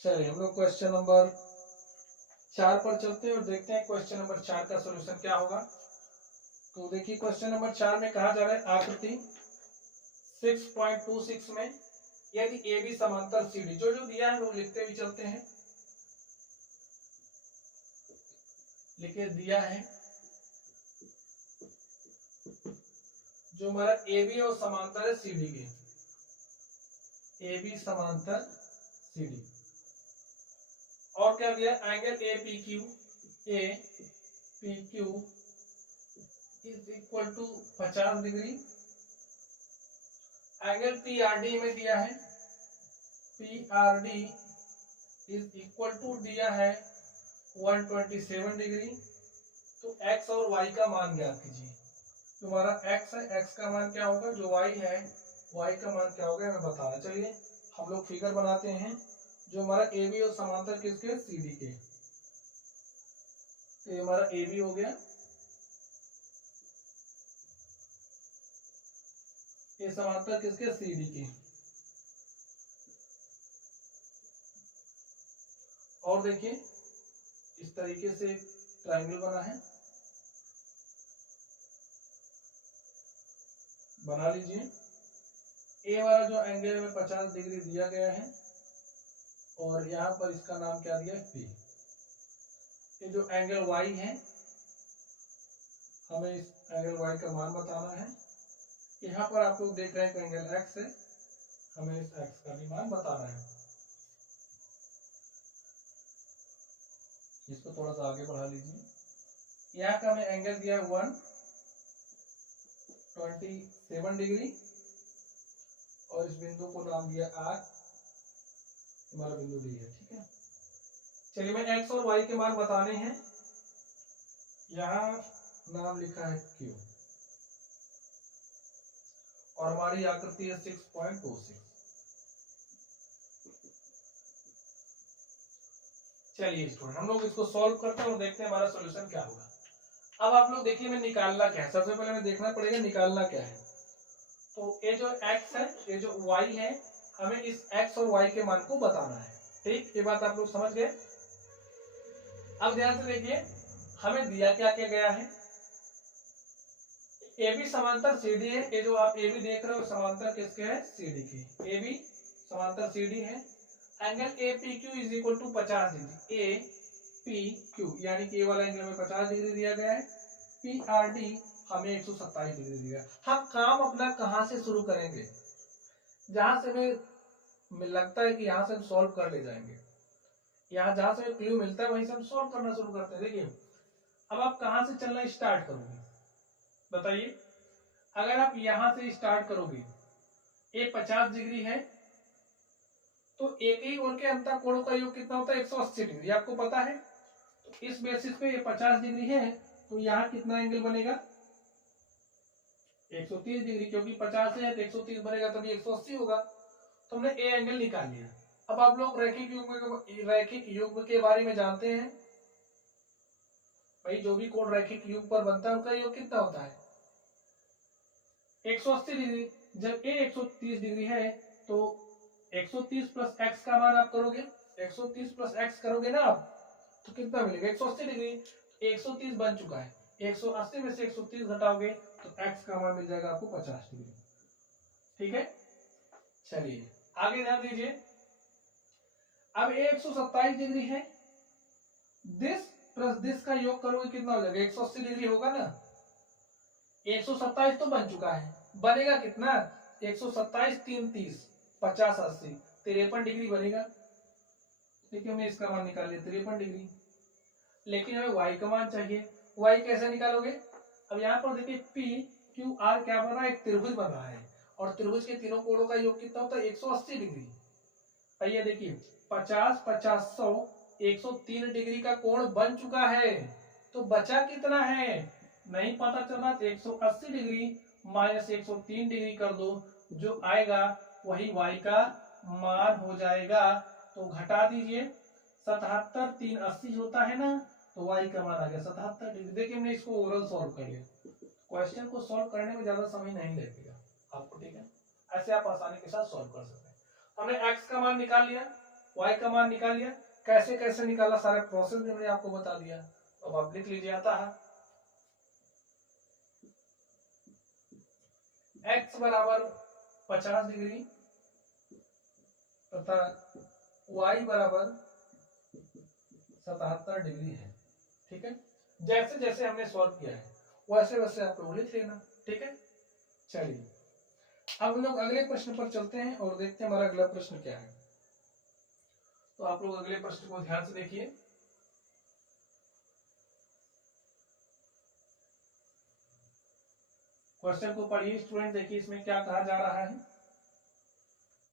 चलिए हम लोग क्वेश्चन नंबर 4 पर चलते हैं और देखते हैं क्वेश्चन नंबर 4 का सॉल्यूशन क्या होगा। तो देखिए क्वेश्चन नंबर 4 में कहा जा रहा है आकृति 6.26 में यदि ए बी समांतर सी डी, जो जो दिया है वो लिखते भी चलते हैं। लिखे दिया है जो हमारा ए बी और समांतर है सी डी के, ए बी समांतर सी डी, और क्या दिया angle A P Q is equal to 50 degree. Angle P R D में दिया है P R D is equal to दिया है 127 डिग्री। तो x और y का मान ज्ञात कीजिए। जो हमारा x है x का मान क्या होगा, जो y है y का मान क्या होगा हमें बताना। चलिए हम लोग फिगर बनाते हैं जो हमारा ए बी और समांतर किसके सी डी के। तो ये हमारा ए बी हो गया, ये समांतर किसके सी डी के। और देखिए इस तरीके से एक ट्रायंगल बना है, बना लीजिए। ए वाला जो एंगल में 50 डिग्री दिया गया है और यहाँ पर इसका नाम क्या दिया है पी। ये जो एंगल वाई है हमें इस एंगल वाई का मान बताना है। यहाँ पर आप लोग देख रहे हैं कि एंगल एक्स है, हमें इस एक्स का भी मान बताना है। इसको थोड़ा सा आगे बढ़ा लीजिए। यहाँ का हमें एंगल दिया है 127 डिग्री और इस बिंदु को नाम दिया आर, हमारा बिंदु डी है। ठीक है, चलिए मैं एक्स और वाई के मान बताने हैं। यहाँ नाम लिखा है क्यू और हमारी आकृति है 6.26। चलिए स्टूडेंट हम लोग इसको सॉल्व करते हैं और देखते हैं हमारा सॉल्यूशन क्या होगा। अब आप लोग देखिए मैं निकालना क्या है, सबसे पहले हमें देखना पड़ेगा निकालना क्या है। तो ये जो x है ये जो y है हमें इस x और y के मान को बताना है। ठीक, ये बात आप लोग समझ गए। अब ध्यान से देखिए हमें दिया क्या क्या गया है, ए बी समांतर सी डी है। ये जो आप ए बी देख रहे हो समांतर किसके है सी डी के, ए बी समांतर सी डी है। Angle A P Q is equal to 50 degree, A P Q यानी कि ए वाला एंगल में 50 डिग्री दिया गया है, पी आर डी हमें 127 डिग्री दिया। हम काम अपना कहां से शुरू करेंगे, जहां से हमें लगता है कि यहां से हम सॉल्व कर ले जाएंगे, यहाँ जहां से क्लू मिलता है वहीं से हम सॉल्व करना शुरू करते हैं। देखिए अब आप कहां से चलना स्टार्ट करोगे बताइए। अगर आप यहां से स्टार्ट करोगे, ये 50 डिग्री है तो एक ही ओर के अंतर कोणों का योग कितना होता है 180 डिग्री, आपको पता है। तो इस बेसिस पे ये 50 डिग्री है तो यहाँ कितना एंगल बनेगा 130 डिग्री, क्योंकि 50 है तो 130 बनेगा तभी 180 होगा। तो हमने ए एंगल निकाल लिया। अब आप लोग रैखिक युग्म के बारे में जानते हैं भाई, जो भी कोण रैखिक युग्म पर बनता है उनका योग कितना होता है 180 डिग्री। जब ए 130 डिग्री है तो 130 प्लस एक्स का मान आप करोगे, 130 प्लस एक्स करोगे ना आप तो कितना मिलेगा 180 डिग्री। 130 बन चुका है, 180 में से 130 घटाओगे तो एक्स का मान मिल जाएगा आपको 50 डिग्री। ठीक है, चलिए आगे ध्यान दीजिए। अब 127 डिग्री है, दिस प्लस दिस का योग करोगे कितना हो जाएगा 180 डिग्री होगा ना। 127 तो बन चुका है, बनेगा कितना 127 3 30 50 80 53 डिग्री बनेगा। देखिए हमने इसका मान निकाल लिया 53 डिग्री, लेकिन हमें y का मान चाहिए। y कैसे निकालोगे, अब यहाँ पर देखिए पी क्यू आर क्या बन रहा है, एक त्रिभुज बन रहा है और त्रिभुज के तीनों कोणों का योग कितना होता है 180 डिग्री। आइए देखिए 50 50 100 103 डिग्री का कोण बन चुका है, तो बचा कितना है नहीं पता चला। 180 डिग्री माइनस 103 डिग्री कर दो, जो आएगा वही y का मान हो जाएगा। तो घटा दीजिए 77 3 80 होता है ना, तो y का मान आ गया 77 डिग्री। देखिए हमने इसको ओवरऑल सॉल्व कर लिया। क्वेश्चन को सॉल्व करने में ज्यादा समय नहीं लगेगा आपको, ठीक है। ऐसे आप आसानी के साथ सॉल्व कर सकते हैं। हमने x का मान निकाल लिया y का मान निकाल लिया। कैसे कैसे निकाला सारा प्रोसेस भी मैंने आपको बता दिया। अब आप लिख लीजिए, आता है x बराबर 50 डिग्री तथा y बराबर 77 डिग्री है। ठीक है, जैसे जैसे हमने सॉल्व किया है वैसे वैसे आप लोग लिख लेना। ठीक है, चलिए अब हम लोग अगले प्रश्न पर चलते हैं और देखते हैं हमारा अगला प्रश्न क्या है। तो आप लोग अगले प्रश्न को ध्यान से देखिए। क्वेश्चन को पढ़िए स्टूडेंट, देखिए इसमें क्या कहा जा रहा है।